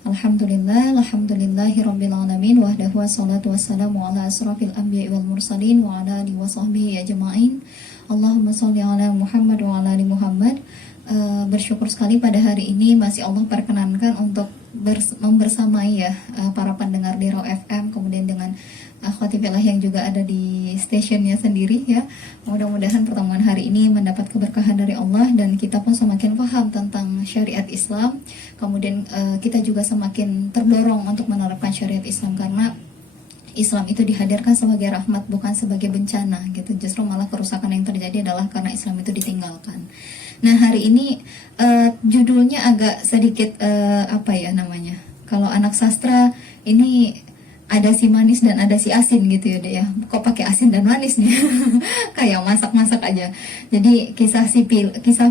Alhamdulillahirabbil alamin wahdahu wassalatu wassalamu ala asrafil anbiya'i wal mursalin wa ala alihi wa sahbihi ajma'in. Allahumma sholli ala Muhammad wa ala ali Muhammad. Bersyukur sekali pada hari ini masih Allah perkenankan untuk membersamai ya para pendengar di Raw FM, kemudian dengan akhwati-fillah yang juga ada di stasiunnya sendiri ya. Mudah-mudahan pertemuan hari ini mendapat keberkahan dari Allah dan kita pun semakin paham tentang syariat Islam. Kemudian kita juga semakin terdorong untuk menerapkan syariat Islam, karena Islam itu dihadirkan sebagai rahmat, bukan sebagai bencana gitu. Justru malah kerusakan yang terjadi adalah karena Islam itu ditinggalkan. Nah, hari ini judulnya agak sedikit apa ya namanya? Kalau anak sastra ini ada si manis dan ada si asin gitu ya deh ya. Kok pakai asin dan manis nih? Kayak masak-masak aja. Jadi kisah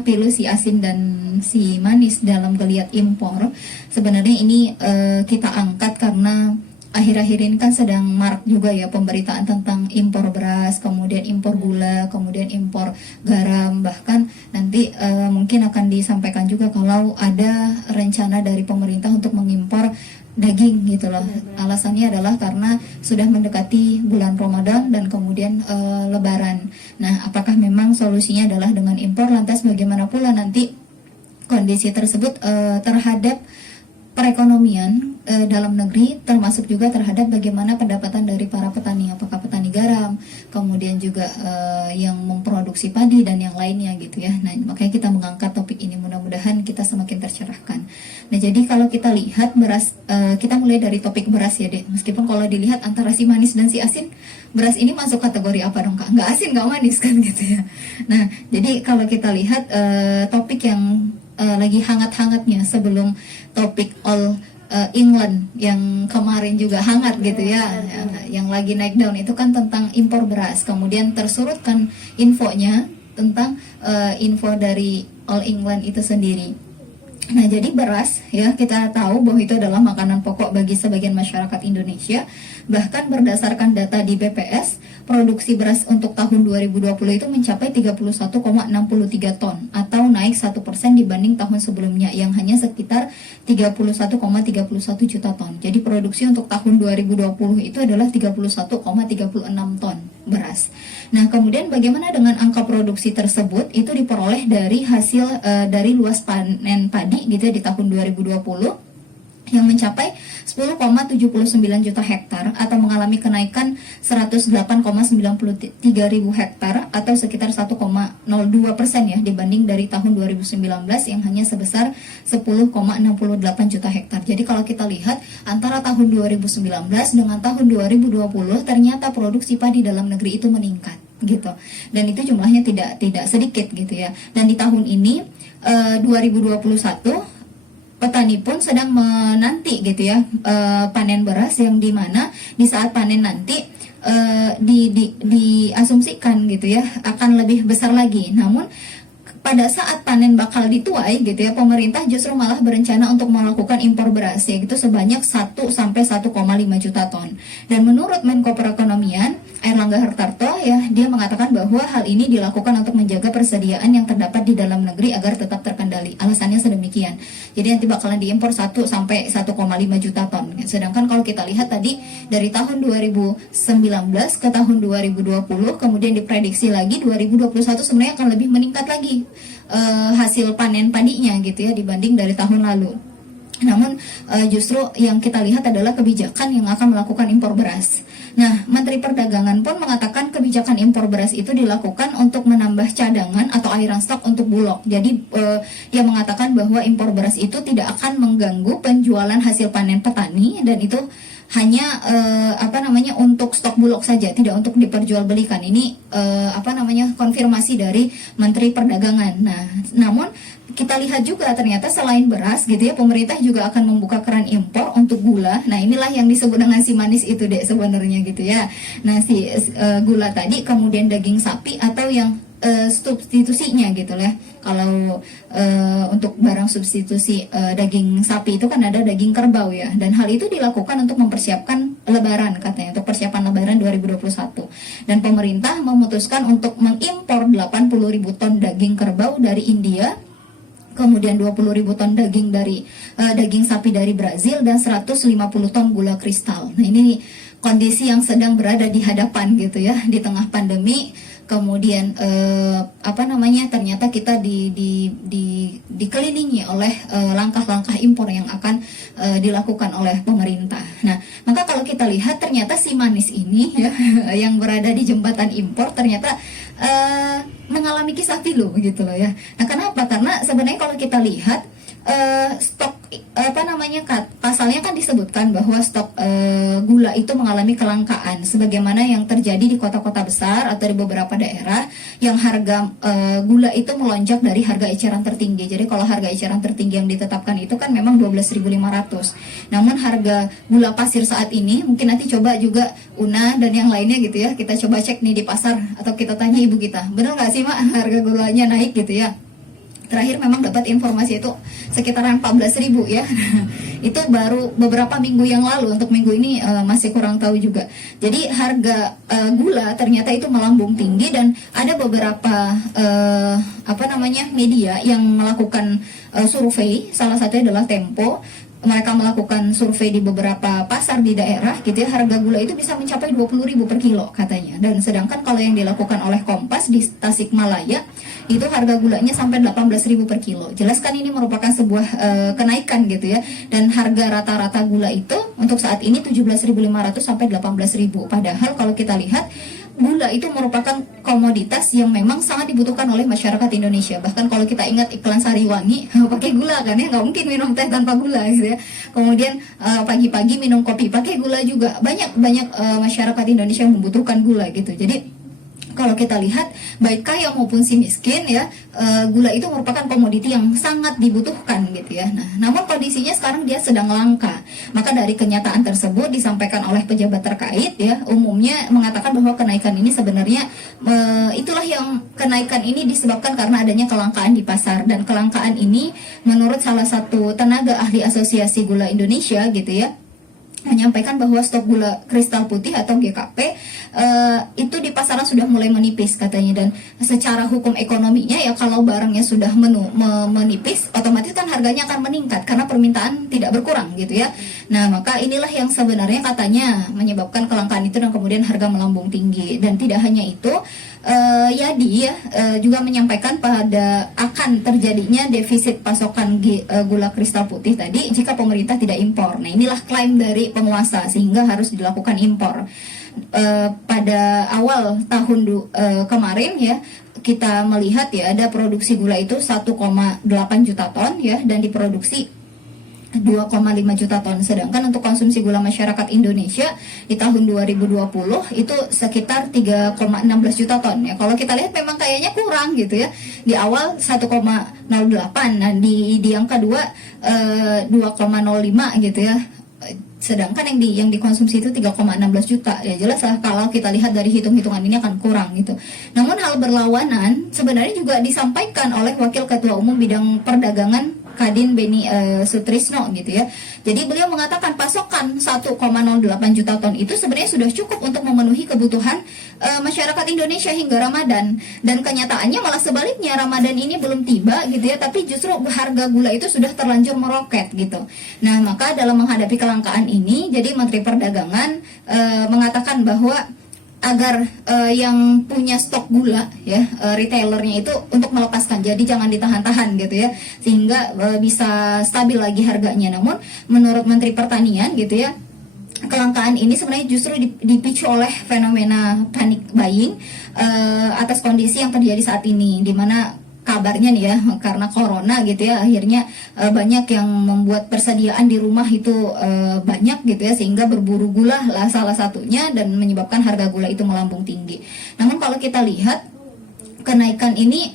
pilu si asin dan si manis dalam geliat impor. Sebenarnya ini kita angkat karena akhir-akhir ini kan sedang marak juga ya pemberitaan tentang impor beras, kemudian impor gula, kemudian impor garam. Bahkan nanti mungkin akan disampaikan juga kalau ada rencana dari pemerintah untuk mengimpor daging gitu loh. Alasannya adalah karena sudah mendekati bulan Ramadan dan kemudian Lebaran. Nah, apakah memang solusinya adalah dengan impor? Lantas bagaimana pula nanti kondisi tersebut terhadap perekonomian dalam negeri, termasuk juga terhadap bagaimana pendapatan dari para petani, apakah petani garam, kemudian juga yang memproduksi padi dan yang lainnya gitu ya. Nah, makanya kita mengangkat topik ini, mudah-mudahan kita semakin tercerahkan. Nah, jadi kalau kita lihat beras, kita mulai dari topik beras ya deh. Meskipun kalau dilihat antara si manis dan si asin, beras ini masuk kategori apa dong kak? Nggak asin, nggak manis kan gitu ya. Nah, jadi kalau kita lihat topik yang lagi hangat-hangatnya sebelum topik All England yang kemarin juga hangat gitu ya, yang lagi naik daun itu kan tentang impor beras. Kemudian tersurutkan infonya tentang info dari All England itu sendiri. Nah, jadi beras ya, kita tahu bahwa itu adalah makanan pokok bagi sebagian masyarakat Indonesia. Bahkan berdasarkan data di BPS, produksi beras untuk tahun 2020 itu mencapai 31,63 ton atau naik 1% dibanding tahun sebelumnya yang hanya sekitar 31,31 juta ton. Jadi produksi untuk tahun 2020 itu adalah 31,36 ton beras. Nah, kemudian bagaimana dengan angka produksi tersebut? Itu diperoleh dari hasil dari luas panen padi gitu ya, di tahun 2020 yang mencapai 10,79 juta hektar atau mengalami kenaikan 108,93 ribu hektar atau sekitar 1,02% ya dibanding dari tahun 2019 yang hanya sebesar 10,68 juta hektar. Jadi kalau kita lihat antara tahun 2019 dengan tahun 2020 ternyata produksi padi dalam negeri itu meningkat gitu. Dan itu jumlahnya tidak sedikit gitu ya. Dan di tahun ini 2021 petani pun sedang menanti gitu ya panen beras, yang dimana di saat panen nanti diasumsikan gitu ya akan lebih besar lagi. Namun pada saat panen bakal dituai gitu ya, pemerintah justru malah berencana untuk melakukan impor beras yaitu sebanyak 1 sampai 1,5 juta ton. Dan menurut Menko Perekonomian Airlangga Hartarto ya, dia mengatakan bahwa hal ini dilakukan untuk menjaga persediaan yang terdapat di dalam negeri agar tetap terkendali. Alasannya sedemikian. Jadi nanti bakalan diimpor 1 sampai 1,5 juta ton. Sedangkan kalau kita lihat tadi dari tahun 2019 ke tahun 2020, kemudian diprediksi lagi 2021 sebenarnya akan lebih meningkat lagi hasil panen padinya gitu ya dibanding dari tahun lalu. Namun justru yang kita lihat adalah kebijakan yang akan melakukan impor beras. Nah, Menteri Perdagangan pun mengatakan kebijakan impor beras itu dilakukan untuk menambah cadangan atau airan stok untuk Bulog. Jadi dia mengatakan bahwa impor beras itu tidak akan mengganggu penjualan hasil panen petani dan itu hanya untuk stok Bulog saja, tidak untuk diperjualbelikan. Ini konfirmasi dari Menteri Perdagangan. Nah, namun kita lihat juga ternyata selain beras gitu ya, pemerintah juga akan membuka keran impor untuk gula. Nah, inilah yang disebut dengan si manis itu deh sebenarnya gitu ya. Nah, si gula tadi, kemudian daging sapi atau yang substitusinya gitu ya. Kalau untuk barang substitusi daging sapi itu kan ada daging kerbau ya, dan hal itu dilakukan untuk mempersiapkan lebaran katanya, untuk persiapan lebaran 2021. Dan pemerintah memutuskan untuk mengimpor 80.000 ton daging kerbau dari India, kemudian 20.000 ton daging dari daging sapi dari Brazil, dan 150 ton gula kristal. Nah, ini kondisi yang sedang berada di hadapan gitu ya, di tengah pandemi. Kemudian ternyata kita dikelilingi oleh langkah-langkah impor yang akan dilakukan oleh pemerintah. Nah, maka kalau kita lihat ternyata si manis ini ya yang berada di jembatan impor ternyata mengalami kisah pilu gitu loh ya. Nah, kenapa? Karena sebenarnya kalau kita lihat stok pasalnya kan disebutkan bahwa stok gula itu mengalami kelangkaan sebagaimana yang terjadi di kota-kota besar atau di beberapa daerah yang harga gula itu melonjak dari harga eceran tertinggi. Jadi kalau harga eceran tertinggi yang ditetapkan itu kan memang 12.500. Namun harga gula pasir saat ini, mungkin nanti coba juga Una dan yang lainnya gitu ya, kita coba cek nih di pasar atau kita tanya ibu kita, benar nggak sih Mak harga gulanya naik gitu ya. Terakhir memang dapat informasi itu sekitaran 14.000 ya. Itu baru beberapa minggu yang lalu, untuk minggu ini masih kurang tahu juga. Jadi harga gula ternyata itu melambung tinggi, dan ada beberapa media yang melakukan survei, salah satunya adalah Tempo. Mereka melakukan survei di beberapa pasar di daerah gitu ya, harga gula itu bisa mencapai 20.000 per kilo katanya. Dan sedangkan kalau yang dilakukan oleh Kompas di Tasikmalaya itu harga gulanya sampai 18.000 per kilo. Jelas kan ini merupakan sebuah kenaikan gitu ya. Dan harga rata-rata gula itu untuk saat ini 17.500 sampai 18.000. Padahal kalau kita lihat gula itu merupakan komoditas yang memang sangat dibutuhkan oleh masyarakat Indonesia. Bahkan kalau kita ingat iklan Sariwangi, pakai gula kan ya, nggak mungkin minum teh tanpa gula gitu ya. Kemudian pagi-pagi minum kopi pakai gula juga. Banyak masyarakat Indonesia yang membutuhkan gula gitu. Jadi kalau kita lihat baik kaya maupun si miskin ya, gula itu merupakan komoditi yang sangat dibutuhkan gitu ya. Nah, namun kondisinya sekarang dia sedang langka. Maka dari kenyataan tersebut disampaikan oleh pejabat terkait ya, umumnya mengatakan bahwa kenaikan ini sebenarnya itulah yang kenaikan ini disebabkan karena adanya kelangkaan di pasar. Dan kelangkaan ini menurut salah satu tenaga ahli Asosiasi Gula Indonesia gitu ya, menyampaikan bahwa stok gula kristal putih atau GKP itu di pasaran sudah mulai menipis katanya. Dan secara hukum ekonominya ya, kalau barangnya sudah menipis, otomatis kan harganya akan meningkat karena permintaan tidak berkurang gitu ya. Nah, maka inilah yang sebenarnya katanya menyebabkan kelangkaan itu dan kemudian harga melambung tinggi. Dan tidak hanya itu, Yadi juga menyampaikan pada akan terjadinya defisit pasokan gula kristal putih tadi jika pemerintah tidak impor. Nah, inilah klaim dari penguasa sehingga harus dilakukan impor. Pada awal tahun kemarin ya, kita melihat ya ada produksi gula itu 1,8 juta ton ya, dan diproduksi 2,5 juta ton. Sedangkan untuk konsumsi gula masyarakat Indonesia di tahun 2020 itu sekitar 3,16 juta ton ya. Kalau kita lihat memang kayaknya kurang gitu ya. Di awal 1,08, nah di yang kedua 2,05 gitu ya. Sedangkan yang dikonsumsi itu 3,16 juta. Ya jelas lah kalau kita lihat dari hitung-hitungan ini akan kurang gitu. Namun hal berlawanan sebenarnya juga disampaikan oleh Wakil Ketua Umum Bidang Perdagangan Kadin Beni Sutrisno gitu ya. Jadi beliau mengatakan pasokan 1,08 juta ton itu sebenarnya sudah cukup untuk memenuhi kebutuhan masyarakat Indonesia hingga Ramadan. Dan kenyataannya malah sebaliknya, Ramadan ini belum tiba gitu ya, tapi justru harga gula itu sudah terlanjur meroket gitu. Nah, maka dalam menghadapi kelangkaan ini, jadi Menteri Perdagangan mengatakan bahwa agar yang punya stok gula ya, retailernya itu untuk melepaskan, jadi jangan ditahan-tahan gitu ya, sehingga bisa stabil lagi harganya. Namun menurut Menteri Pertanian gitu ya, kelangkaan ini sebenarnya justru dipicu oleh fenomena panic buying atas kondisi yang terjadi saat ini, di mana kabarnya nih ya, karena corona gitu ya, akhirnya banyak yang membuat persediaan di rumah itu banyak gitu ya, sehingga berburu gula lah salah satunya, dan menyebabkan harga gula itu melambung tinggi. Namun kalau kita lihat kenaikan ini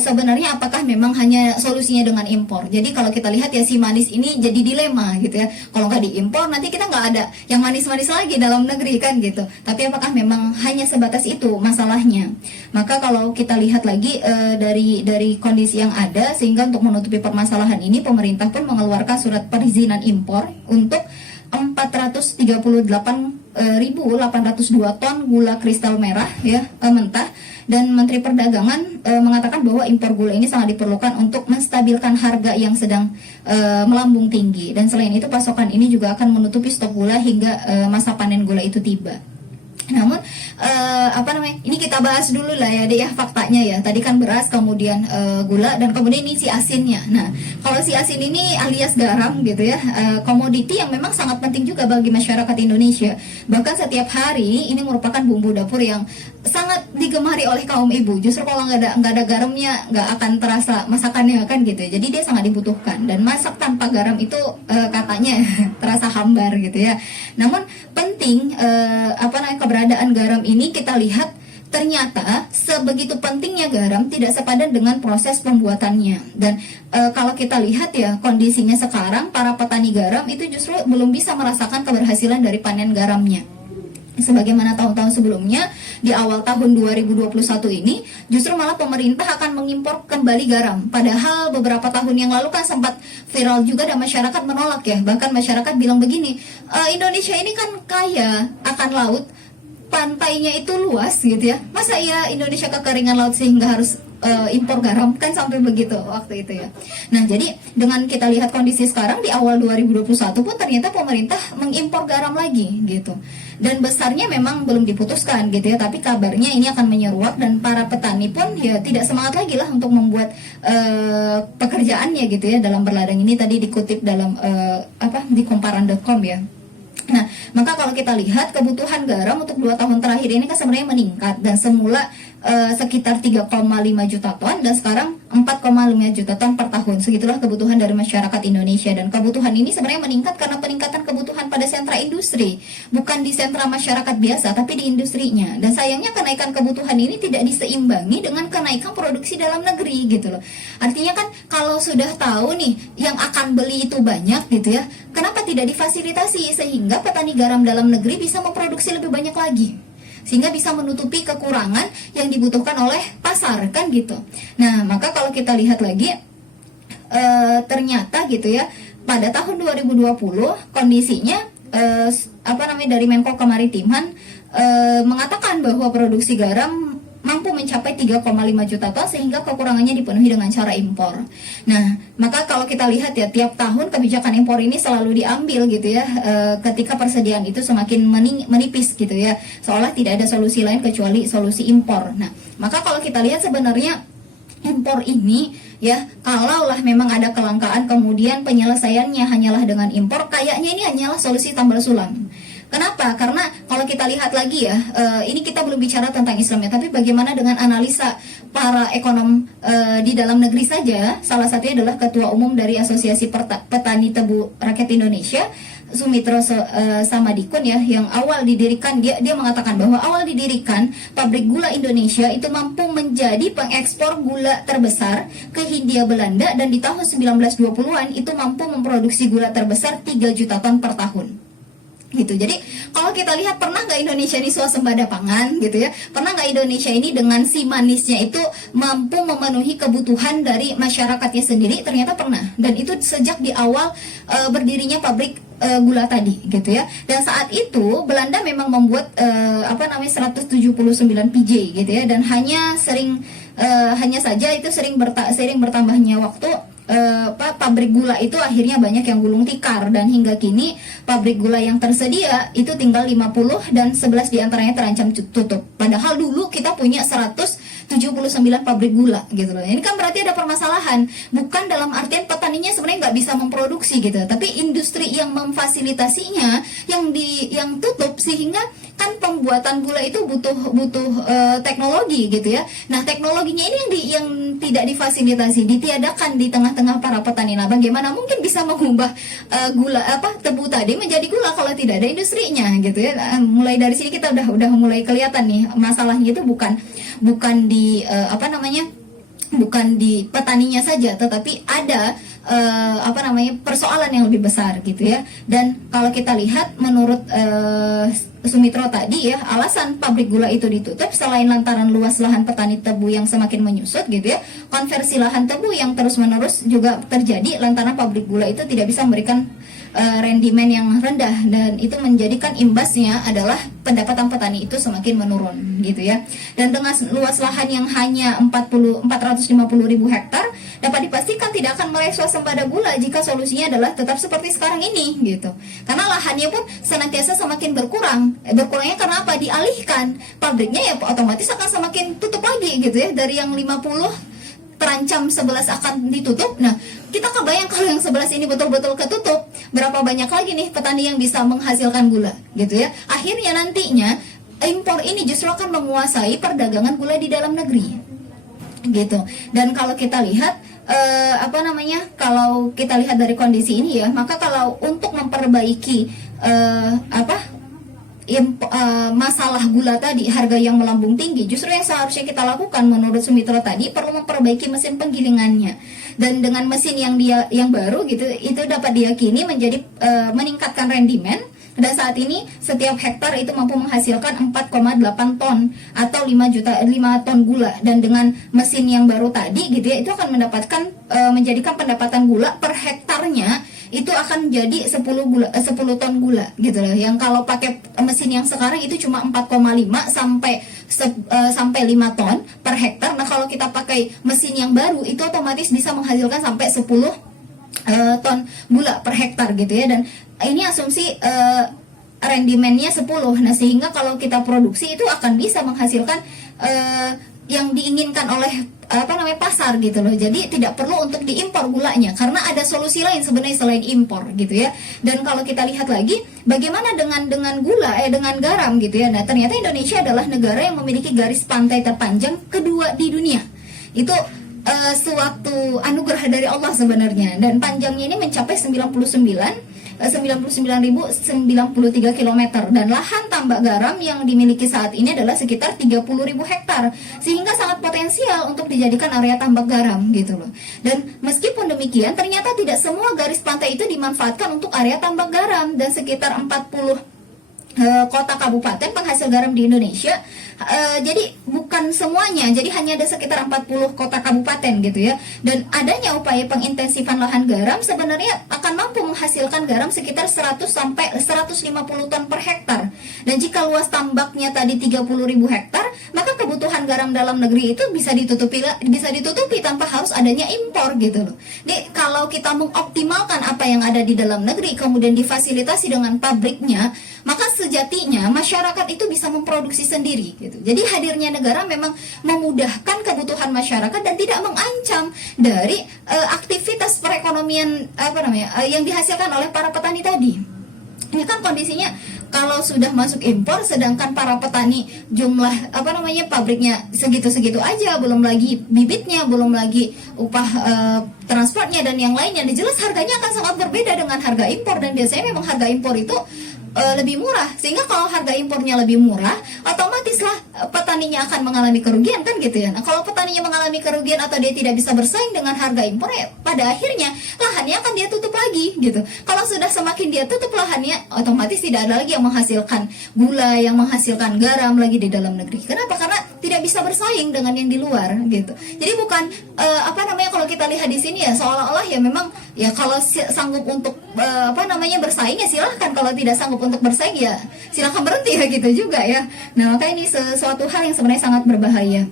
sebenarnya apakah memang hanya solusinya dengan impor? Jadi kalau kita lihat ya, si manis ini jadi dilema gitu ya. Kalau nggak diimpor nanti kita nggak ada yang manis-manis lagi dalam negeri kan gitu. Tapi apakah memang hanya sebatas itu masalahnya? Maka kalau kita lihat lagi dari kondisi yang ada, sehingga untuk menutupi permasalahan ini pemerintah pun mengeluarkan surat perizinan impor untuk 438 1.802 ton gula kristal merah ya mentah, dan Menteri Perdagangan mengatakan bahwa impor gula ini sangat diperlukan untuk menstabilkan harga yang sedang melambung tinggi, dan selain itu pasokan ini juga akan menutupi stok gula hingga masa panen gula itu tiba. Namun ini kita bahas dulu lah ya deh ya faktanya ya. Tadi kan beras, kemudian gula, dan kemudian ini si asinnya. Nah, kalau si asin ini alias garam gitu ya, komoditi yang memang sangat penting juga bagi masyarakat Indonesia. Bahkan setiap hari ini merupakan bumbu dapur yang sangat digemari oleh kaum ibu. Justru kalau nggak ada garamnya nggak akan terasa masakannya kan gitu. Jadi dia sangat dibutuhkan, dan masak tanpa garam itu katanya terasa hambar gitu ya. Namun penting keberadaan garam ini kita lihat ternyata sebegitu pentingnya garam tidak sepadan dengan proses pembuatannya. Dan kalau kita lihat ya kondisinya sekarang, para petani garam itu justru belum bisa merasakan keberhasilan dari panen garamnya. Sebagaimana tahun-tahun sebelumnya, di awal tahun 2021 ini justru malah pemerintah akan mengimpor kembali garam. Padahal beberapa tahun yang lalu kan sempat viral juga dan masyarakat menolak ya. Bahkan masyarakat bilang begini, Indonesia ini kan kaya akan laut, pantainya itu luas gitu ya. Masa iya Indonesia kekeringan laut sehingga harus impor garam, kan sampai begitu waktu itu ya. Nah, jadi dengan kita lihat kondisi sekarang di awal 2021 pun ternyata pemerintah mengimpor garam lagi gitu. Dan besarnya memang belum diputuskan gitu ya, tapi kabarnya ini akan menyeruak, dan para petani pun ya tidak semangat lagi lah untuk membuat pekerjaannya gitu ya dalam berladang ini. Tadi dikutip dalam di komparan.com ya. Nah, maka kalau kita lihat kebutuhan garam untuk 2 tahun terakhir ini kan sebenarnya meningkat, dan semula sekitar 3,5 juta ton dan sekarang 4,5 juta ton per tahun. Segitulah kebutuhan dari masyarakat Indonesia, dan kebutuhan ini sebenarnya meningkat karena peningkatan kebutuhan pada sentra industri, bukan di sentra masyarakat biasa tapi di industrinya. Dan sayangnya kenaikan kebutuhan ini tidak diseimbangi dengan kenaikan produksi dalam negeri gitu loh. Artinya kan kalau sudah tahu nih yang akan beli itu banyak gitu ya, kenapa tidak difasilitasi sehingga petani garam dalam negeri bisa memproduksi lebih banyak lagi, sehingga bisa menutupi kekurangan yang dibutuhkan oleh pasar kan gitu. Nah, maka kalau kita lihat lagi ternyata gitu ya, pada tahun 2020 kondisinya dari Menko Kemaritiman mengatakan bahwa produksi garam mampu mencapai 3,5 juta ton sehingga kekurangannya dipenuhi dengan cara impor. Nah, maka kalau kita lihat ya tiap tahun kebijakan impor ini selalu diambil gitu ya ketika persediaan itu semakin menipis gitu ya, seolah tidak ada solusi lain kecuali solusi impor. Nah, maka kalau kita lihat sebenarnya impor ini ya, kalaulah memang ada kelangkaan kemudian penyelesaiannya hanyalah dengan impor, kayaknya ini hanyalah solusi tambal sulam. Kenapa? Karena kalau kita lihat lagi ya, ini kita belum bicara tentang Islam ya, tapi bagaimana dengan analisa para ekonom di dalam negeri saja. Salah satunya adalah Ketua Umum dari Asosiasi Petani Tebu Rakyat Indonesia, Sumitro Samadikun ya, yang awal didirikan, dia mengatakan bahwa awal didirikan pabrik gula Indonesia itu mampu menjadi pengekspor gula terbesar ke Hindia Belanda, dan di tahun 1920-an itu mampu memproduksi gula terbesar 3 juta ton per tahun. Gitu. Jadi kalau kita lihat, pernah nggak Indonesia ini swasembada pangan gitu ya? Pernah nggak Indonesia ini dengan si manisnya itu mampu memenuhi kebutuhan dari masyarakatnya sendiri? Ternyata pernah, dan itu sejak di awal berdirinya pabrik gula tadi gitu ya. Dan saat itu Belanda memang membuat 179 PJ gitu ya, dan hanya saja itu sering bertambahnya waktu pabrik gula itu akhirnya banyak yang gulung tikar, dan hingga kini pabrik gula yang tersedia itu tinggal 50 dan 11 diantaranya terancam tutup. Padahal dulu kita punya 179 pabrik gula gitu loh. Ini kan berarti ada permasalahan, bukan dalam artian petaninya sebenarnya nggak bisa memproduksi gitu, tapi industri yang memfasilitasinya yang tutup, sehingga kan pembuatan gula itu butuh teknologi gitu ya. Nah, teknologinya ini yang tidak difasilitasi, ditiadakan di tengah-tengah para petani. Nah, bagaimana mungkin bisa mengubah tebu tadi menjadi gula kalau tidak ada industrinya gitu ya. Nah, mulai dari sini kita udah mulai kelihatan nih masalahnya itu bukan di bukan di petaninya saja, tetapi ada persoalan yang lebih besar gitu ya. Dan kalau kita lihat menurut Sumitro tadi ya, alasan pabrik gula itu ditutup selain lantaran luas lahan petani tebu yang semakin menyusut gitu ya, konversi lahan tebu yang terus-menerus juga terjadi lantaran pabrik gula itu tidak bisa memberikan rendimen yang rendah, dan itu menjadikan imbasnya adalah pendapatan petani itu semakin menurun gitu ya. Dan dengan luas lahan yang hanya 450.000 hektar, dapat dipastikan tidak akan meraih swasembada gula jika solusinya adalah tetap seperti sekarang ini gitu. Karena lahannya pun senantiasa semakin berkurang. Berkurangnya karena apa? Dialihkan pabriknya, ya otomatis akan semakin tutup lagi gitu ya. Dari yang 50 terancam 11 akan ditutup. Nah, kita kebayang kalau yang 11 ini betul-betul ketutup, berapa banyak lagi nih petani yang bisa menghasilkan gula gitu ya. Akhirnya nantinya impor ini justru akan menguasai perdagangan gula di dalam negeri gitu. Dan kalau kita lihat kalau kita lihat dari kondisi ini ya, maka kalau untuk memperbaiki masalah gula tadi, harga yang melambung tinggi, justru yang seharusnya kita lakukan menurut Sumitro tadi perlu memperbaiki mesin penggilingannya. Dan dengan mesin yang baru gitu, itu dapat diyakini meningkatkan rendimen. Dan saat ini setiap hektar itu mampu menghasilkan 4,8 ton atau 5 ton gula. Dan dengan mesin yang baru tadi gitu ya, itu akan menjadikan pendapatan gula per hektarnya itu akan jadi 10 ton gula gitu loh. Yang kalau pakai mesin yang sekarang itu cuma 4,5 sampai 5 ton per hektar. Nah, kalau kita pakai mesin yang baru itu otomatis bisa menghasilkan sampai 10 ton gula per hektar gitu ya. Dan ini asumsi rendimennya 10. Nah, sehingga kalau kita produksi itu akan bisa menghasilkan yang diinginkan oleh pasar gitu loh. Jadi tidak perlu untuk diimpor gulanya, karena ada solusi lain sebenarnya selain impor gitu ya. Dan kalau kita lihat lagi bagaimana dengan garam gitu ya. Nah, ternyata Indonesia adalah negara yang memiliki garis pantai terpanjang kedua di dunia. Itu suatu anugerah dari Allah sebenarnya, dan panjangnya ini mencapai 99.093 km, dan lahan tambak garam yang dimiliki saat ini adalah sekitar 30.000 hektar, sehingga sangat potensial untuk dijadikan area tambak garam gitu loh. Dan meskipun demikian, ternyata tidak semua garis pantai itu dimanfaatkan untuk area tambak garam, dan sekitar 40 kota kabupaten penghasil garam di Indonesia. Jadi bukan semuanya, jadi hanya ada sekitar 40 kota kabupaten gitu ya. Dan adanya upaya pengintensifan lahan garam sebenarnya akan mampu menghasilkan garam sekitar 100 sampai 150 ton per hektar. Dan jika luas tambaknya tadi 30.000 hektar, maka kebutuhan garam dalam negeri itu bisa ditutupi tanpa harus adanya impor gitu loh. Jadi kalau kita mengoptimalkan apa yang ada di dalam negeri kemudian difasilitasi dengan pabriknya, maka sejatinya masyarakat itu bisa memproduksi sendiri gitu. Jadi hadirnya negara memang memudahkan kebutuhan masyarakat dan tidak mengancam dari aktivitas perekonomian yang dihasilkan oleh para petani tadi. Ini kan kondisinya kalau sudah masuk impor, sedangkan para petani jumlah pabriknya segitu-segitu aja, belum lagi bibitnya, belum lagi upah transportnya dan yang lainnya. Jelas harganya akan sangat berbeda dengan harga impor, dan biasanya memang harga impor itu lebih murah. Sehingga kalau harga impornya lebih murah, otomatislah petaninya akan mengalami kerugian kan gitu ya. Nah, kalau petaninya mengalami kerugian atau dia tidak bisa bersaing dengan harga impor, ya pada akhirnya lahannya akan dia tutup lagi gitu. Kalau sudah semakin dia tutup lahannya, otomatis tidak ada lagi yang menghasilkan gula, yang menghasilkan garam lagi di dalam negeri. Kenapa? Karena tidak bisa bersaing dengan yang di luar gitu. Jadi bukan kalau kita lihat di sini ya seolah-olah ya memang ya kalau sanggup untuk bersaing ya silahkan, kalau tidak sanggup untuk bersaing ya silahkan berhenti ya gitu juga ya. Nah, maka ini sesuatu hal yang sebenarnya sangat berbahaya.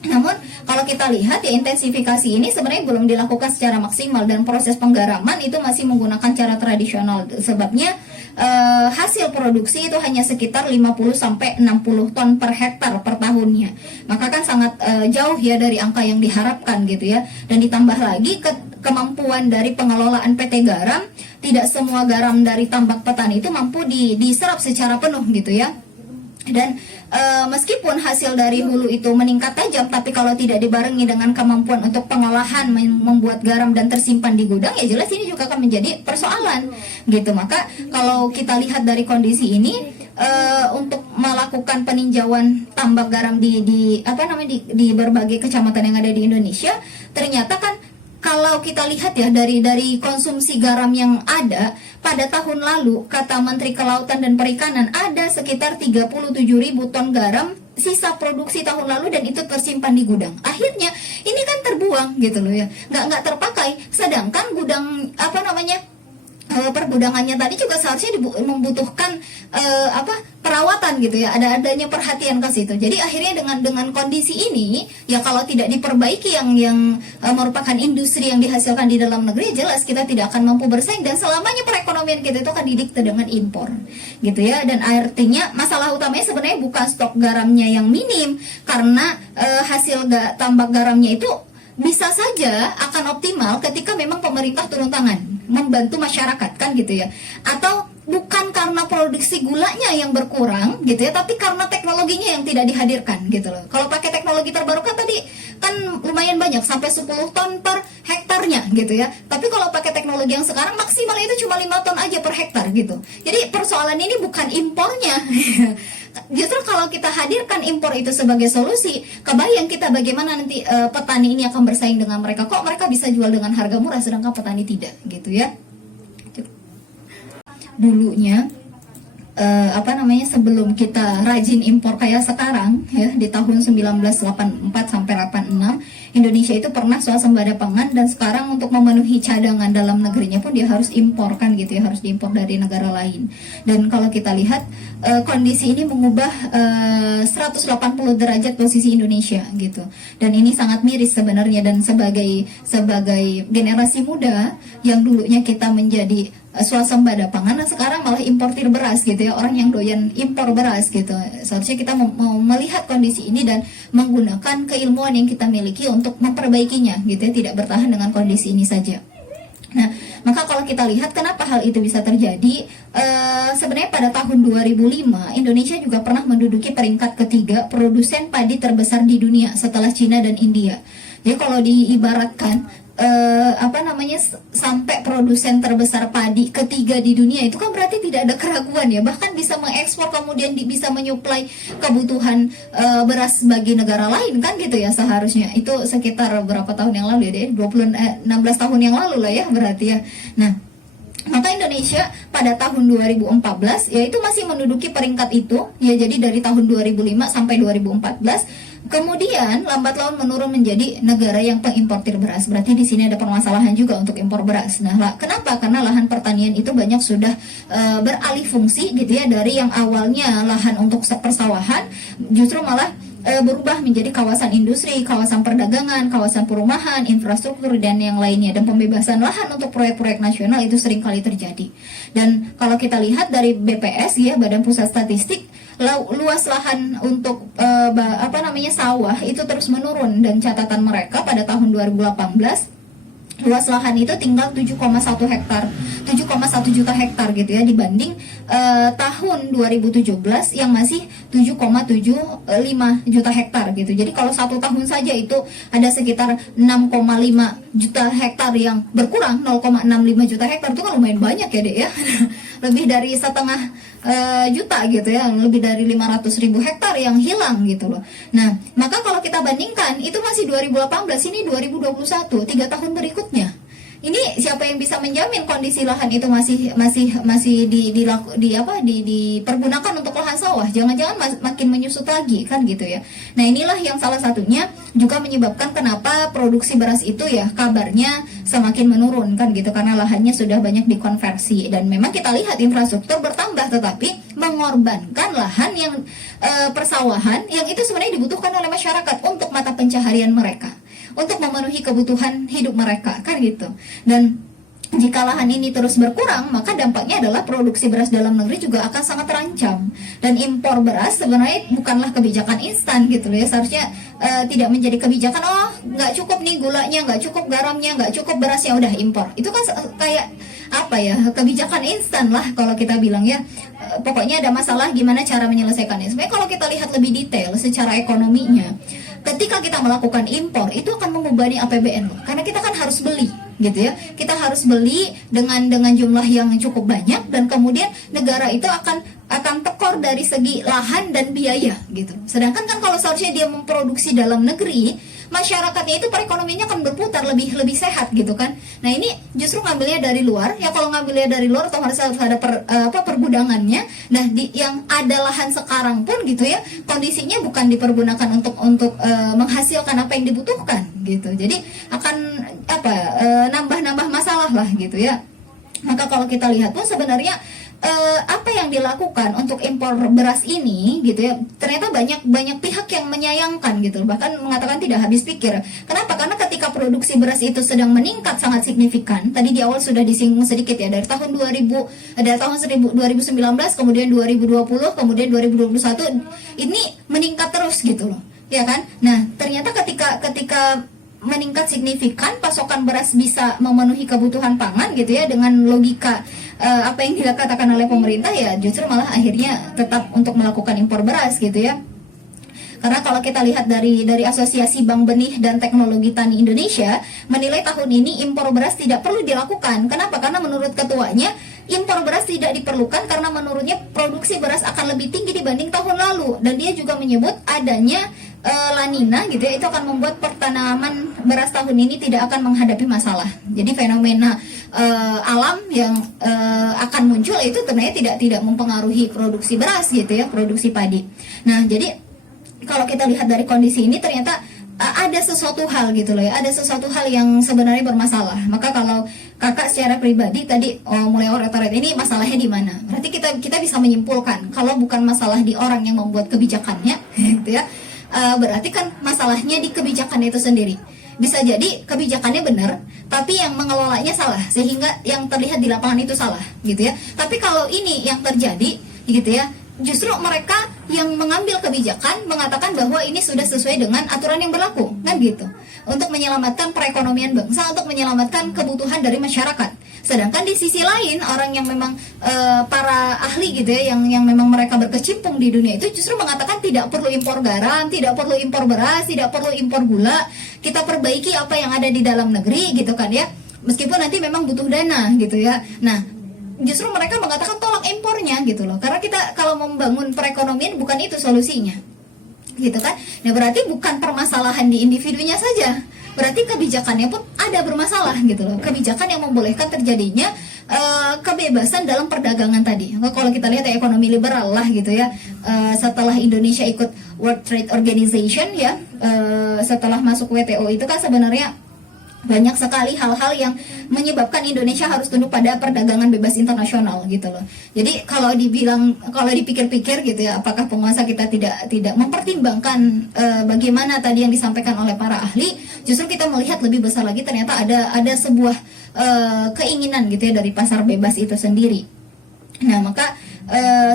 Namun kalau kita lihat ya, intensifikasi ini sebenarnya belum dilakukan secara maksimal, dan proses penggaraman itu masih menggunakan cara tradisional. Sebabnya hasil produksi itu hanya sekitar 50 sampai 60 ton per hektar per tahunnya. Maka kan sangat jauh ya dari angka yang diharapkan gitu ya. Dan ditambah lagi kemampuan dari pengelolaan PT Garam, tidak semua garam dari tambak petani itu mampu diserap secara penuh gitu ya. Dan meskipun hasil dari hulu itu meningkat tajam, tapi kalau tidak dibarengi dengan kemampuan untuk pengolahan, membuat garam dan tersimpan di gudang, ya jelas ini juga akan menjadi persoalan gitu. Maka kalau kita lihat dari kondisi ini, untuk melakukan peninjauan tambak garam di berbagai kecamatan yang ada di Indonesia, ternyata kan kalau kalau kita lihat ya dari konsumsi garam yang ada pada tahun lalu, kata Menteri Kelautan dan Perikanan, ada sekitar 37.000 ton garam sisa produksi tahun lalu dan itu tersimpan di gudang. Akhirnya ini kan terbuang gitu loh ya, nggak terpakai. Sedangkan gudang pergudangannya tadi juga seharusnya membutuhkan perawatan gitu ya, adanya perhatian ke situ. Jadi akhirnya dengan kondisi ini ya, kalau tidak diperbaiki yang merupakan industri yang dihasilkan di dalam negeri, jelas kita tidak akan mampu bersaing dan selamanya perekonomian kita itu akan didikte dengan impor gitu ya. Dan artinya masalah utamanya sebenarnya bukan stok garamnya yang minim, karena hasil tambak garamnya itu bisa saja akan optimal ketika memang pemerintah turun tangan membantu masyarakat kan gitu ya, atau bukan karena produksi gulanya yang berkurang gitu ya, tapi karena teknologinya yang tidak dihadirkan gitu loh. Kalau pakai teknologi terbarukan tadi kan lumayan banyak, sampai 10 ton per hektarnya gitu ya, tapi kalau pakai teknologi yang sekarang maksimal itu cuma 5 ton aja per hektar gitu. Jadi persoalan ini bukan impornya justru kalau kita hadirkan impor itu sebagai solusi, kebayang kita bagaimana nanti petani ini akan bersaing dengan mereka. Kok mereka bisa jual dengan harga murah sedangkan petani tidak gitu ya. Dulunya sebelum kita rajin impor kayak sekarang ya, di tahun 1984 sampai 86 Indonesia itu pernah swasembada pangan, dan sekarang untuk memenuhi cadangan dalam negerinya pun dia harus impor kan gitu ya, harus diimpor dari negara lain. Dan kalau kita lihat kondisi ini mengubah 180 derajat posisi Indonesia gitu. Dan ini sangat miris sebenarnya, dan sebagai generasi muda yang dulunya kita menjadi swasembada pangan, nah sekarang malah importir beras gitu ya, orang yang doyan impor beras gitu. Seharusnya kita mau melihat kondisi ini dan menggunakan keilmuan yang kita miliki untuk memperbaikinya gitu ya, tidak bertahan dengan kondisi ini saja. Nah, maka kalau kita lihat kenapa hal itu bisa terjadi, sebenarnya pada tahun 2005 Indonesia juga pernah menduduki peringkat ketiga produsen padi terbesar di dunia setelah Cina dan India. Jadi kalau diibaratkan sampai produsen terbesar padi ketiga di dunia, itu kan berarti tidak ada keraguan ya, bahkan bisa mengekspor, kemudian bisa menyuplai kebutuhan beras bagi negara lain kan gitu ya. Seharusnya itu sekitar berapa tahun yang lalu ya, 16 tahun yang lalu lah ya berarti ya. Nah, maka Indonesia pada tahun 2014 ya itu masih menduduki peringkat itu ya, jadi dari tahun 2005 sampai 2014. Kemudian lambat laun menurun menjadi negara yang pengimportir beras. Berarti di sini ada permasalahan juga untuk impor beras. Nah, kenapa? Karena lahan pertanian itu banyak sudah beralih fungsi gitu ya, dari yang awalnya lahan untuk persawahan justru malah berubah menjadi kawasan industri, kawasan perdagangan, kawasan perumahan, infrastruktur dan yang lainnya. Dan pembebasan lahan untuk proyek-proyek nasional itu sering kali terjadi. Dan kalau kita lihat dari BPS ya, Badan Pusat Statistik, luas lahan untuk sawah itu terus menurun, dan catatan mereka pada tahun 2018 luas lahan itu tinggal 7,1 juta hektar gitu ya, dibanding tahun 2017 yang masih 7,75 juta hektar gitu. Jadi kalau 1 tahun saja itu ada sekitar 6,5 juta hektar yang berkurang, 0,65 juta hektar itu kan lumayan banyak ya Dek ya. Lebih dari setengah juta gitu ya, lebih dari 500.000 hektar yang hilang gitu loh. Nah, maka kalau kita bandingkan itu masih 2018, ini 2021, 3 tahun berikutnya. Ini siapa yang bisa menjamin kondisi lahan itu masih dipergunakan untuk lahan sawah? Jangan-jangan makin menyusut lagi kan gitu ya. Nah, inilah yang salah satunya juga menyebabkan kenapa produksi beras itu ya kabarnya semakin menurun kan gitu, karena lahannya sudah banyak dikonversi. Dan memang kita lihat infrastruktur bertambah, tetapi mengorbankan lahan yang persawahan yang itu sebenarnya dibutuhkan oleh masyarakat untuk mata pencaharian mereka, untuk memenuhi kebutuhan hidup mereka kan gitu. Dan jika lahan ini terus berkurang, maka dampaknya adalah produksi beras dalam negeri juga akan sangat terancam. Dan impor beras sebenarnya bukanlah kebijakan instan gitu ya. Seharusnya tidak menjadi kebijakan, oh nggak cukup nih gulanya, nggak cukup garamnya, nggak cukup berasnya, udah impor. Itu kan kayak kebijakan instan lah kalau kita bilang ya. Pokoknya ada masalah, gimana cara menyelesaikannya. Sebenarnya kalau kita lihat lebih detail secara ekonominya, ketika kita melakukan impor itu akan membebani APBN loh, karena kita kan harus beli gitu ya, kita harus beli dengan jumlah yang cukup banyak, dan kemudian negara itu akan tekor dari segi lahan dan biaya gitu. Sedangkan kan kalau seharusnya dia memproduksi dalam negeri, masyarakatnya itu perekonomiannya akan berputar lebih sehat gitu kan. Nah ini justru ngambilnya dari luar ya, kalau ngambilnya dari luar otomatis harus ada pergudangannya. Nah yang ada lahan sekarang pun gitu ya, kondisinya bukan dipergunakan untuk menghasilkan apa yang dibutuhkan gitu. Jadi akan nambah masalah lah gitu ya. Maka kalau kita lihat pun sebenarnya apa yang dilakukan untuk impor beras ini gitu ya, ternyata banyak pihak yang menyayangkan gitu, bahkan mengatakan tidak habis pikir. Kenapa? Karena ketika produksi beras itu sedang meningkat sangat signifikan, tadi di awal sudah disinggung sedikit ya, dari tahun 2019, kemudian 2020, kemudian 2021 ini meningkat terus gitu loh ya kan. Nah ternyata ketika meningkat signifikan, pasokan beras bisa memenuhi kebutuhan pangan gitu ya, dengan logika apa yang dikatakan oleh pemerintah ya, justru malah akhirnya tetap untuk melakukan impor beras gitu ya. Karena kalau kita lihat dari Asosiasi Bank Benih dan Teknologi Tani Indonesia menilai tahun ini impor beras tidak perlu dilakukan. Kenapa? Karena menurut ketuanya impor beras tidak diperlukan karena menurutnya produksi beras akan lebih tinggi dibanding tahun lalu, dan dia juga menyebut adanya La Nina gitu ya, itu akan membuat pertanaman beras tahun ini tidak akan menghadapi masalah. Jadi fenomena alam yang akan muncul itu ternyata tidak mempengaruhi produksi beras gitu ya, produksi padi. Nah jadi kalau kita lihat dari kondisi ini ternyata ada sesuatu hal gitu loh ya, ada sesuatu hal yang sebenarnya bermasalah. Maka kalau kakak secara pribadi tadi mulai orat-orat ini masalahnya di mana? Berarti kita bisa menyimpulkan kalau bukan masalah di orang yang membuat kebijakannya gitu ya. Berarti kan masalahnya di kebijakan itu sendiri. Bisa jadi kebijakannya benar, tapi yang mengelolanya salah, sehingga yang terlihat di lapangan itu salah gitu ya. Tapi kalau ini yang terjadi gitu ya, justru mereka yang mengambil kebijakan mengatakan bahwa ini sudah sesuai dengan aturan yang berlaku, kan gitu, untuk menyelamatkan perekonomian bangsa, untuk menyelamatkan kebutuhan dari masyarakat. Sedangkan di sisi lain orang yang memang para ahli gitu ya, yang memang mereka berkecimpung di dunia itu justru mengatakan tidak perlu impor garam, tidak perlu impor beras, tidak perlu impor gula, kita perbaiki apa yang ada di dalam negeri gitu kan ya, meskipun nanti memang butuh dana gitu ya. Nah justru mereka mengatakan tolak impornya gitu loh, karena kita kalau membangun perekonomian bukan itu solusinya gitu kan. Nah berarti bukan permasalahan di individunya saja, berarti kebijakannya pun ada bermasalah gitu loh, kebijakan yang membolehkan terjadinya kebebasan dalam perdagangan tadi. Kalau kita lihat ya, ekonomi liberal lah gitu ya, setelah Indonesia ikut World Trade Organization ya, setelah masuk WTO itu kan sebenarnya banyak sekali hal-hal yang menyebabkan Indonesia harus tunduk pada perdagangan bebas internasional gitu loh. Jadi kalau dipikir-pikir gitu ya, apakah penguasa kita tidak mempertimbangkan bagaimana tadi yang disampaikan oleh para ahli, justru kita melihat lebih besar lagi, ternyata ada sebuah keinginan gitu ya dari pasar bebas itu sendiri. Nah maka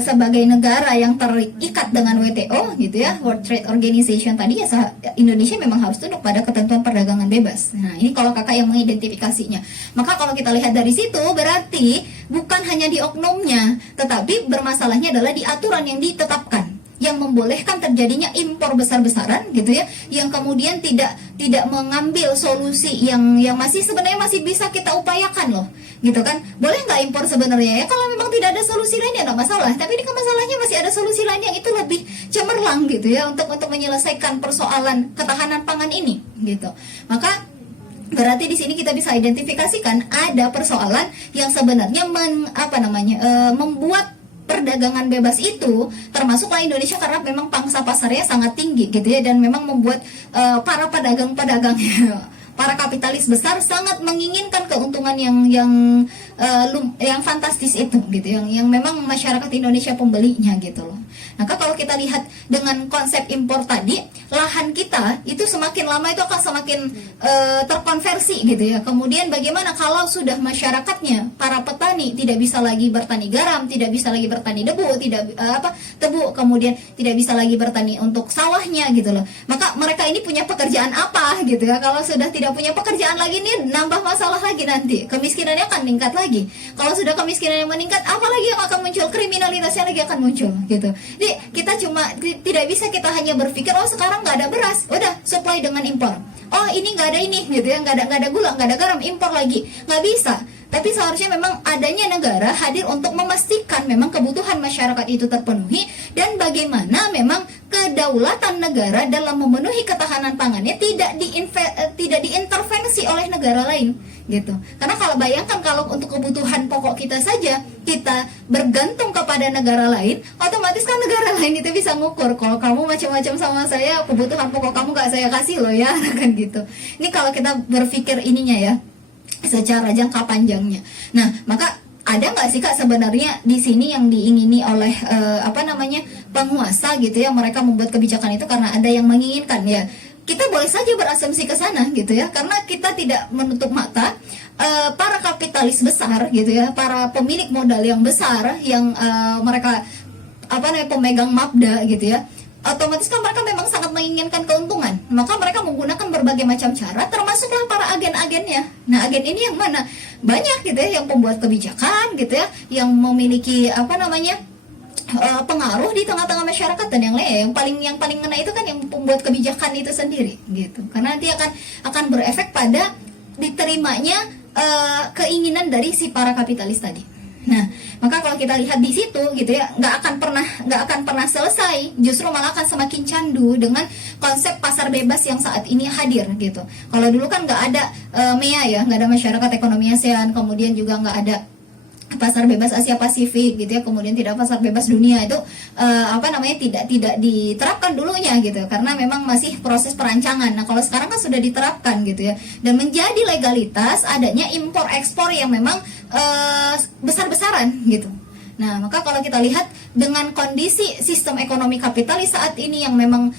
sebagai negara yang terikat dengan WTO gitu ya, World Trade Organization tadi ya, Indonesia memang harus tunduk pada ketentuan perdagangan bebas. Nah ini kalau kakak yang mengidentifikasinya. Maka kalau kita lihat dari situ berarti bukan hanya di oknumnya, tetapi bermasalahnya adalah di aturan yang ditetapkan, yang membolehkan terjadinya impor besar-besaran gitu ya, yang kemudian tidak mengambil solusi yang sebenarnya masih bisa kita upayakan loh gitu kan. Boleh nggak impor sebenarnya ya, kalau memang tidak ada solusi lain ya nggak masalah, tapi ini kan masalahnya masih ada solusi lain yang itu lebih cemerlang gitu ya, untuk menyelesaikan persoalan ketahanan pangan ini gitu. Maka berarti di sini kita bisa identifikasikan ada persoalan yang sebenarnya membuat perdagangan bebas itu, termasuklah Indonesia, karena memang pangsa pasarnya sangat tinggi gitu ya, dan memang membuat para pedagang-pedagang para kapitalis besar sangat menginginkan keuntungan yang fantastis itu gitu, yang memang masyarakat Indonesia pembelinya gitu loh. Maka kalau kita lihat dengan konsep impor tadi, lahan kita itu semakin lama itu akan semakin terkonversi gitu ya. Kemudian bagaimana kalau sudah masyarakatnya, para petani tidak bisa lagi bertani garam, tidak bisa lagi bertani tebu, kemudian tidak bisa lagi bertani untuk sawahnya gitu loh. Maka mereka ini punya pekerjaan apa gitu ya? Kalau sudah tidak punya pekerjaan lagi nih, nambah masalah lagi nanti. Kemiskinannya akan meningkat lagi. Kalau sudah kemiskinan yang meningkat, apalagi yang akan muncul? Kriminalitasnya lagi akan muncul gitu. Jadi kita tidak bisa kita hanya berpikir oh sekarang nggak ada beras, udah supply dengan impor. Oh ini nggak ada ini gitu ya, nggak ada gula, nggak ada garam, impor lagi. Nggak bisa. Tapi seharusnya memang adanya negara hadir untuk memastikan memang kebutuhan masyarakat itu terpenuhi, dan bagaimana memang kedaulatan negara dalam memenuhi ketahanan pangannya tidak diintervensi oleh negara lain gitu. Karena kalau bayangkan kalau untuk kebutuhan pokok kita saja kita bergantung kepada negara lain, otomatis kan negara lain itu bisa ngukur, kalau kamu macam-macam sama saya, kebutuhan pokok kamu gak saya kasih loh ya, kan gitu. Ini kalau kita berpikir ininya ya, secara jangka panjangnya. Nah, maka ada nggak sih Kak sebenarnya di sini yang diingini oleh penguasa gitu ya, mereka membuat kebijakan itu karena ada yang menginginkan ya. Kita boleh saja berasumsi ke sana gitu ya, karena kita tidak menutup mata para kapitalis besar gitu ya, para pemilik modal yang besar yang mereka pemegang mabda gitu ya, otomatis kan mereka memang sangat menginginkan keuntungan, maka mereka menggunakan berbagai macam cara, termasuklah para agen-agennya. Nah, agen ini yang mana? Banyak gitu ya, yang pembuat kebijakan gitu ya, yang memiliki pengaruh di tengah-tengah masyarakat, dan yang lain yang paling ngena itu kan yang pembuat kebijakan itu sendiri gitu, karena nanti akan berefek pada diterimanya keinginan dari si para kapitalis tadi. Nah, maka kalau kita lihat di situ gitu ya, nggak akan pernah selesai, justru malah akan semakin candu dengan konsep pasar bebas yang saat ini hadir gitu. Kalau dulu kan nggak ada MEA ya, nggak ada masyarakat ekonomi ASEAN, kemudian juga nggak ada pasar bebas Asia Pasifik gitu ya, kemudian tidak pasar bebas dunia, itu tidak diterapkan dulunya gitu, karena memang masih proses perancangan. Nah, kalau sekarang kan sudah diterapkan gitu ya, dan menjadi legalitas adanya impor ekspor yang memang besar-besaran gitu. Nah, maka kalau kita lihat dengan kondisi sistem ekonomi kapitalis saat ini yang memang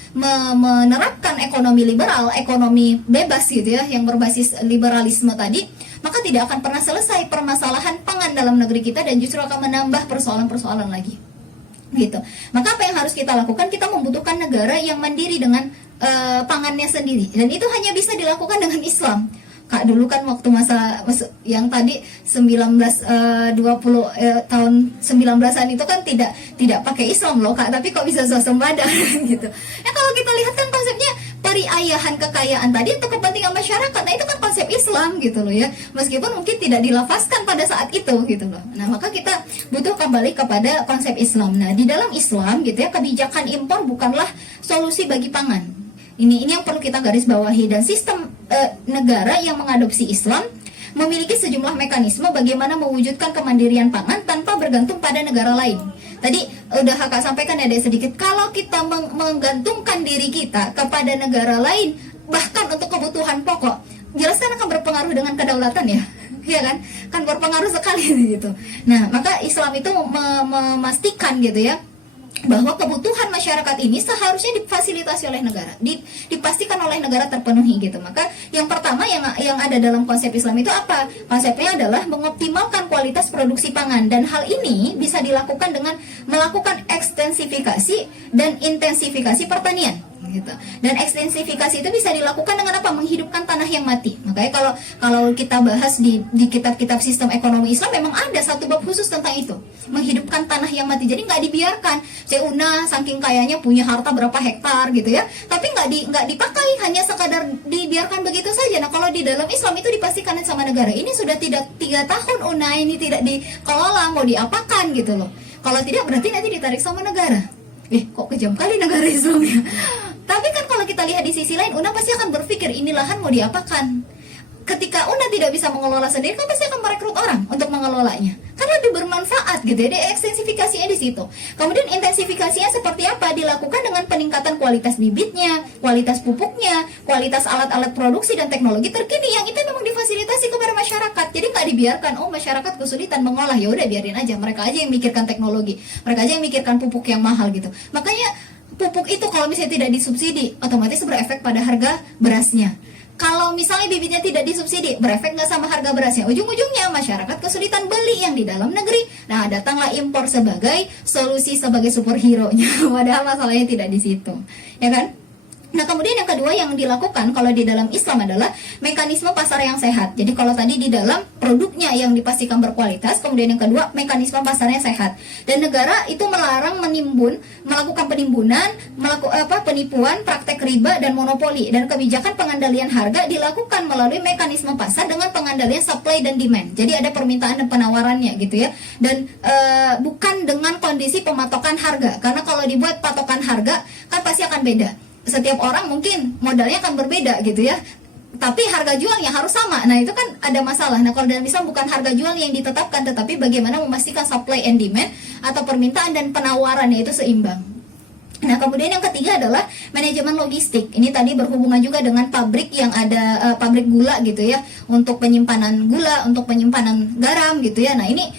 menerapkan ekonomi liberal, ekonomi bebas gitu ya, yang berbasis liberalisme tadi, maka tidak akan pernah selesai permasalahan pangan dalam negeri kita, dan justru akan menambah persoalan-persoalan lagi gitu. Maka apa yang harus kita lakukan? Kita membutuhkan negara yang mandiri dengan pangannya sendiri, dan itu hanya bisa dilakukan dengan Islam. Kak, dulu kan waktu masa yang tadi tahun 19-an itu kan tidak pakai Islam loh Kak, tapi kok bisa swasembada gitu. Ya kalau kita lihat kan konsepnya periayahan kekayaan tadi untuk kepentingan masyarakat. Nah, itu kan konsep Islam gitu loh ya. Meskipun mungkin tidak dilafazkan pada saat itu gitu loh. Nah, maka kita butuh kembali kepada konsep Islam. Nah, di dalam Islam gitu ya, kebijakan impor bukanlah solusi bagi pangan. Ini yang perlu kita garis bawahi, dan sistem negara yang mengadopsi Islam memiliki sejumlah mekanisme bagaimana mewujudkan kemandirian pangan tanpa bergantung pada negara lain. Tadi udah Kakak sampaikan ya, ada sedikit, kalau kita menggantungkan diri kita kepada negara lain bahkan untuk kebutuhan pokok, jelas kan akan berpengaruh dengan kedaulatan ya. Ya kan berpengaruh sekali gitu. Nah, maka Islam itu memastikan gitu ya, bahwa kebutuhan masyarakat ini seharusnya difasilitasi oleh negara, dipastikan oleh negara terpenuhi gitu. Maka yang pertama yang ada dalam konsep Islam itu apa? Konsepnya adalah mengoptimalkan kualitas produksi pangan, dan hal ini bisa dilakukan dengan melakukan ekstensifikasi dan intensifikasi pertanian gitu. Dan ekstensifikasi itu bisa dilakukan dengan apa? Menghidupkan tanah yang mati. Makanya kalau kita bahas di kitab-kitab sistem ekonomi Islam, memang ada satu bab khusus tentang itu, menghidupkan tanah yang mati. Jadi nggak dibiarkan Una saking kayanya punya harta berapa hektar gitu ya, tapi nggak dipakai, hanya sekadar dibiarkan begitu saja. Nah, kalau di dalam Islam itu dipastikan sama negara, ini sudah tidak 3 tahun Una ini tidak dikelola, mau diapakan gitu loh. Kalau tidak berarti nanti ditarik sama negara. Kok kejam kali negara Islam ya. Tapi kan kalau kita lihat di sisi lain, Una pasti akan berpikir ini lahan mau diapakan. Ketika Una tidak bisa mengelola sendiri, kan pasti akan merekrut orang untuk mengelolanya. Kan lebih bermanfaat gitu ya, ekstensifikasinya di situ. Kemudian intensifikasinya seperti apa? Dilakukan dengan peningkatan kualitas bibitnya, kualitas pupuknya, kualitas alat-alat produksi dan teknologi terkini yang itu memang difasilitasi kepada masyarakat. Jadi nggak dibiarkan, masyarakat kesulitan mengolah, ya udah biarin aja, mereka aja yang mikirkan teknologi, mereka aja yang mikirkan pupuk yang mahal gitu. Makanya pupuk itu kalau misalnya tidak disubsidi, otomatis berefek pada harga berasnya. Kalau misalnya bibitnya tidak disubsidi, berefek nggak sama harga berasnya? Ujung-ujungnya masyarakat kesulitan beli yang di dalam negeri. Nah, datanglah impor sebagai solusi, sebagai superhero-nya. Padahal masalahnya tidak di situ, ya kan? Nah, kemudian yang kedua yang dilakukan kalau di dalam Islam adalah mekanisme pasar yang sehat. Jadi kalau tadi di dalam produknya yang dipastikan berkualitas, kemudian yang kedua mekanisme pasarnya sehat. Dan negara itu melarang melakukan penimbunan, penipuan, praktek riba dan monopoli. Dan kebijakan pengendalian harga dilakukan melalui mekanisme pasar dengan pengendalian supply dan demand. Jadi ada permintaan dan penawarannya gitu ya. Dan bukan dengan kondisi pematokan harga. Karena kalau dibuat patokan harga kan pasti akan beda. Setiap orang mungkin modalnya akan berbeda gitu ya, tapi harga jualnya harus sama. Nah itu kan ada masalah. Nah kalau dalam Islam bukan harga jual yang ditetapkan, tetapi bagaimana memastikan supply and demand atau permintaan dan penawarannya itu seimbang. Nah kemudian yang ketiga adalah manajemen logistik. Ini tadi berhubungan juga dengan pabrik yang ada, pabrik gula gitu ya, untuk penyimpanan gula, untuk penyimpanan garam gitu ya. Nah ini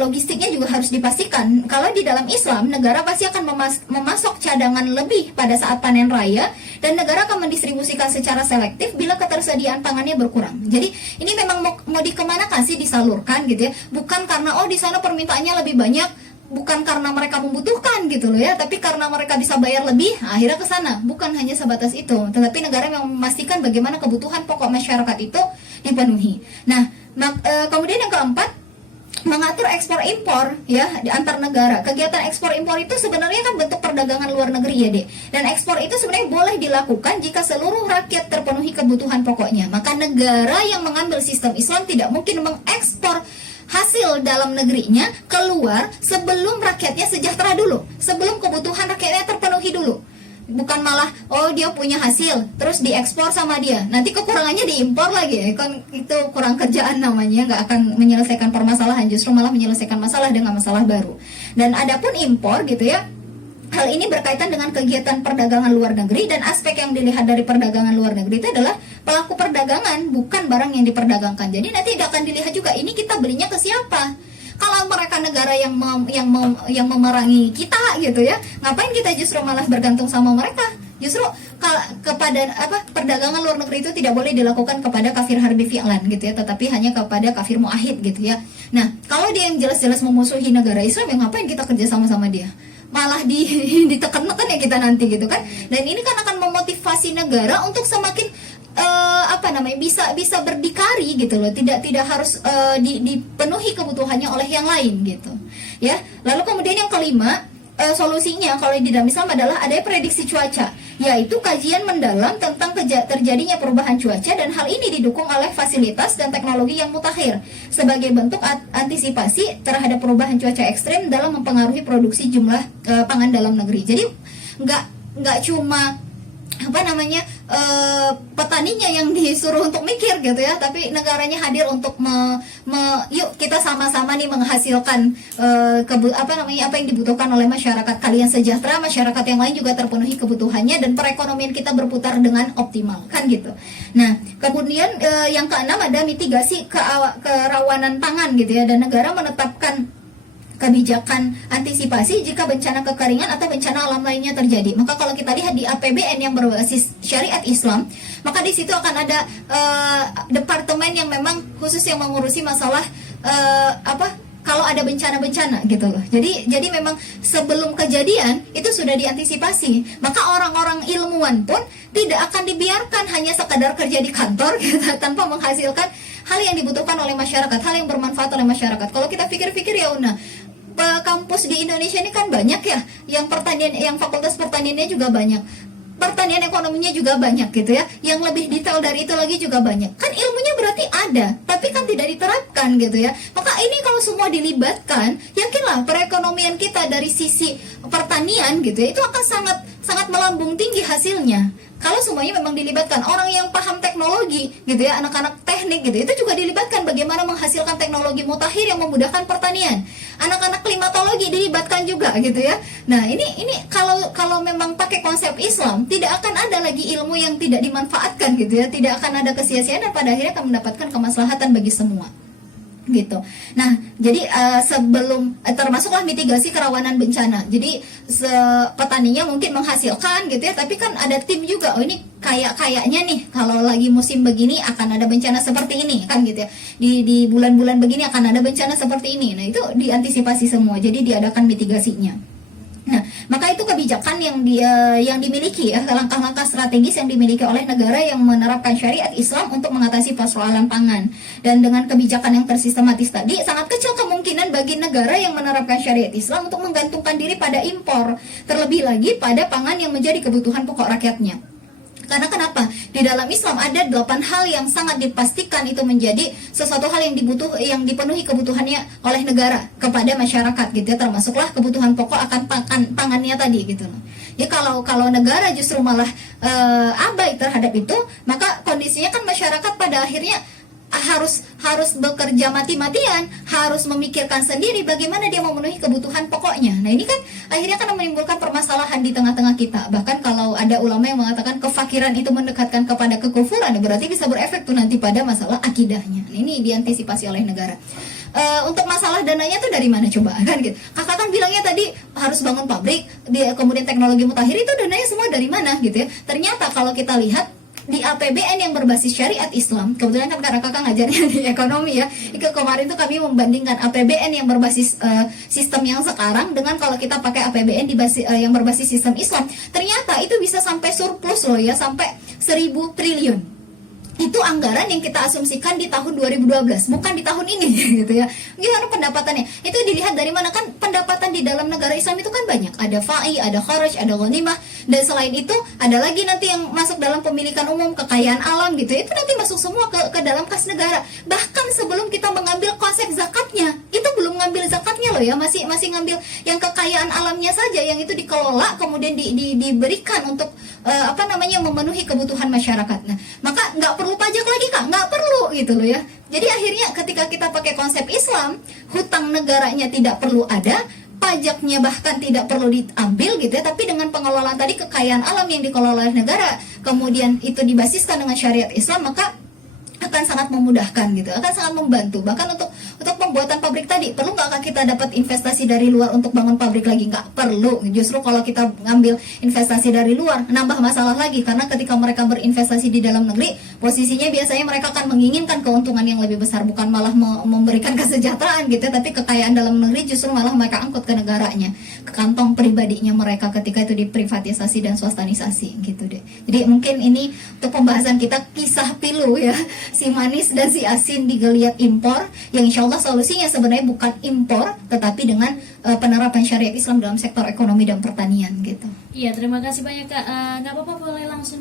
logistiknya juga harus dipastikan. Kalau di dalam Islam, negara pasti akan memasok cadangan lebih pada saat panen raya, dan negara akan mendistribusikan secara selektif bila ketersediaan pangannya berkurang. Jadi ini memang mau dikemanakan sih disalurkan gitu ya, bukan karena di sana permintaannya lebih banyak, bukan karena mereka membutuhkan gitu loh ya, tapi karena mereka bisa bayar lebih, akhirnya ke sana. Bukan hanya sebatas itu, tetapi negara yang memastikan bagaimana kebutuhan pokok masyarakat itu dipenuhi. Nah, kemudian yang keempat, mengatur ekspor impor ya di antar negara. Kegiatan ekspor impor itu sebenarnya kan bentuk perdagangan luar negeri ya dek. Dan ekspor itu sebenarnya boleh dilakukan jika seluruh rakyat terpenuhi kebutuhan pokoknya. Maka negara yang mengambil sistem Islam tidak mungkin mengekspor hasil dalam negerinya keluar sebelum rakyatnya sejahtera dulu, sebelum kebutuhan rakyatnya terpenuhi dulu. Bukan malah dia punya hasil terus diekspor sama dia, nanti kekurangannya diimpor lagi, kan itu kurang kerjaan namanya, nggak akan menyelesaikan permasalahan, justru malah menyelesaikan masalah dengan masalah baru. Dan adapun impor gitu ya, hal ini berkaitan dengan kegiatan perdagangan luar negeri, dan aspek yang dilihat dari perdagangan luar negeri itu adalah pelaku perdagangan, bukan barang yang diperdagangkan. Jadi nanti akan dilihat juga ini kita belinya ke siapa. Kalau mereka negara yang memerangi kita gitu ya, ngapain kita justru malah bergantung sama mereka? Justru kepada perdagangan luar negeri itu tidak boleh dilakukan kepada kafir harbi fi'lan gitu ya, tetapi hanya kepada kafir muahid gitu ya. Nah, kalau dia yang jelas-jelas memusuhi negara Islam, ya ngapain kita kerja sama dia? Malah ditekan-tekan ya kita nanti gitu kan. Dan ini kan akan memotivasi negara untuk semakin bisa berdikari gitu loh, tidak harus dipenuhi kebutuhannya oleh yang lain gitu ya. Lalu kemudian yang kelima, solusinya kalau di dalam Islam adalah ada prediksi cuaca, yaitu kajian mendalam tentang terjadinya perubahan cuaca, dan hal ini didukung oleh fasilitas dan teknologi yang mutakhir sebagai bentuk antisipasi terhadap perubahan cuaca ekstrim dalam mempengaruhi produksi jumlah pangan dalam negeri. Jadi nggak cuma petaninya yang disuruh untuk mikir gitu ya, tapi negaranya hadir untuk yuk kita sama-sama nih menghasilkan apa yang dibutuhkan oleh masyarakat. Kalian sejahtera, masyarakat yang lain juga terpenuhi kebutuhannya, dan perekonomian kita berputar dengan optimal kan gitu. Nah kemudian yang keenam ada mitigasi kerawanan pangan gitu ya, dan negara menetapkan kebijakan antisipasi jika bencana kekeringan atau bencana alam lainnya terjadi. Maka kalau kita lihat di APBN yang berbasis syariat Islam, maka di situ akan ada departemen yang memang khusus yang mengurusi masalah kalau ada bencana-bencana gitu loh. Jadi memang sebelum kejadian itu sudah diantisipasi. Maka orang-orang ilmuwan pun tidak akan dibiarkan hanya sekadar kerja di kantor gitu, tanpa menghasilkan hal yang dibutuhkan oleh masyarakat, hal yang bermanfaat oleh masyarakat. Kalau kita pikir-pikir ya kampus di Indonesia ini kan banyak ya, yang pertanian, yang fakultas pertaniannya juga banyak, pertanian ekonominya juga banyak gitu ya, yang lebih detail dari itu lagi juga banyak. Kan ilmunya berarti ada, tapi kan tidak diterapkan gitu ya. Maka ini kalau semua dilibatkan, yakinlah perekonomian kita dari sisi pertanian gitu ya, itu akan sangat melambung tinggi hasilnya. Kalau semuanya memang dilibatkan, orang yang paham teknologi gitu ya, anak-anak teknik gitu, itu juga dilibatkan bagaimana menghasilkan teknologi mutakhir yang memudahkan pertanian. Anak-anak klimatologi dilibatkan juga gitu ya. Nah ini kalau memang pakai konsep Islam, tidak akan ada lagi ilmu yang tidak dimanfaatkan gitu ya, tidak akan ada kesia-siaan, dan pada akhirnya akan mendapatkan kemaslahatan bagi semua gitu. Nah, jadi sebelum termasuklah mitigasi kerawanan bencana. Jadi petaninya mungkin menghasilkan gitu ya, tapi kan ada tim juga. Ini kayaknya nih kalau lagi musim begini akan ada bencana seperti ini kan gitu ya. Di bulan-bulan begini akan ada bencana seperti ini. Nah, itu diantisipasi semua. Jadi diadakan mitigasinya. Nah, Maka itu kebijakan yang dimiliki ya, langkah-langkah strategis yang dimiliki oleh negara yang menerapkan syariat Islam untuk mengatasi persoalan pangan. Dan dengan kebijakan yang tersistematis tadi, sangat kecil kemungkinan bagi negara yang menerapkan syariat Islam untuk menggantungkan diri pada impor, terlebih lagi pada pangan yang menjadi kebutuhan pokok rakyatnya. Karena kenapa? Di dalam Islam ada 8 hal yang sangat dipastikan itu menjadi sesuatu hal yang dipenuhi kebutuhannya oleh negara kepada masyarakat gitu ya, termasuklah kebutuhan pokok akan pangannya tadi gitu loh. Ya kalau negara justru malah abai terhadap itu, maka kondisinya kan masyarakat pada akhirnya harus bekerja mati-matian, harus memikirkan sendiri bagaimana dia memenuhi kebutuhan pokoknya. Nah ini kan akhirnya akan menimbulkan permasalahan di tengah-tengah kita. Bahkan kalau ada ulama yang mengatakan kefakiran itu mendekatkan kepada kekufuran, berarti bisa berefek tuh nanti pada masalah akidahnya. Nah, ini diantisipasi oleh negara. Untuk masalah dananya tuh dari mana coba kan gitu. Kakak kan bilangnya tadi harus bangun pabrik, kemudian teknologi mutakhir, itu dananya semua dari mana gitu ya. Ternyata kalau kita lihat di APBN yang berbasis syariat Islam, kebetulan kan karena kakak ngajarnya di ekonomi ya, kemarin tuh kami membandingkan APBN yang berbasis sistem yang sekarang dengan kalau kita pakai APBN yang berbasis sistem Islam, ternyata itu bisa sampai surplus loh ya, sampai 1.000 triliun. Itu anggaran yang kita asumsikan di tahun 2012, bukan di tahun ini gitu ya. Gimana pendapatannya? Itu dilihat dari mana? Kan pendapatan di dalam negara Islam itu kan banyak. Ada fa'i, ada kharaj, ada ghanimah, dan selain itu ada lagi nanti yang masuk dalam pemilikan umum, kekayaan alam gitu. Itu nanti masuk semua ke dalam kas negara. Bahkan sebelum kita mengambil konsep zakatnya, itu belum ngambil zakatnya loh ya, masih ngambil yang kekayaan alamnya saja, yang itu dikelola kemudian diberikan untuk memenuhi kebutuhan masyarakat. Nah, maka nggak perlu pajak lagi kak, nggak perlu gitu loh ya. Jadi akhirnya ketika kita pakai konsep Islam, hutang negaranya tidak perlu ada, pajaknya bahkan tidak perlu diambil gitu ya, tapi dengan pengelolaan tadi kekayaan alam yang dikelola oleh negara, kemudian itu dibasiskan dengan syariat Islam, maka akan sangat memudahkan gitu, akan sangat membantu. Bahkan untuk pembuatan pabrik tadi, perlu nggak kita dapat investasi dari luar untuk bangun pabrik lagi? Nggak perlu. Justru kalau kita ngambil investasi dari luar, nambah masalah lagi, karena ketika mereka berinvestasi di dalam negeri, posisinya biasanya mereka akan menginginkan keuntungan yang lebih besar, bukan malah memberikan kesejahteraan gitu, tapi kekayaan dalam negeri justru malah mereka angkut ke negaranya, ke kantong pribadinya mereka ketika itu diprivatisasi dan swastanisasi gitu deh. Jadi mungkin ini untuk pembahasan kita kisah pilu ya, si manis dan si asin di geliat impor, yang insya Allah solusinya sebenarnya bukan impor, tetapi dengan penerapan syariat Islam dalam sektor ekonomi dan pertanian gitu. Iya, terima kasih banyak Kak. Nggak apa-apa, boleh langsung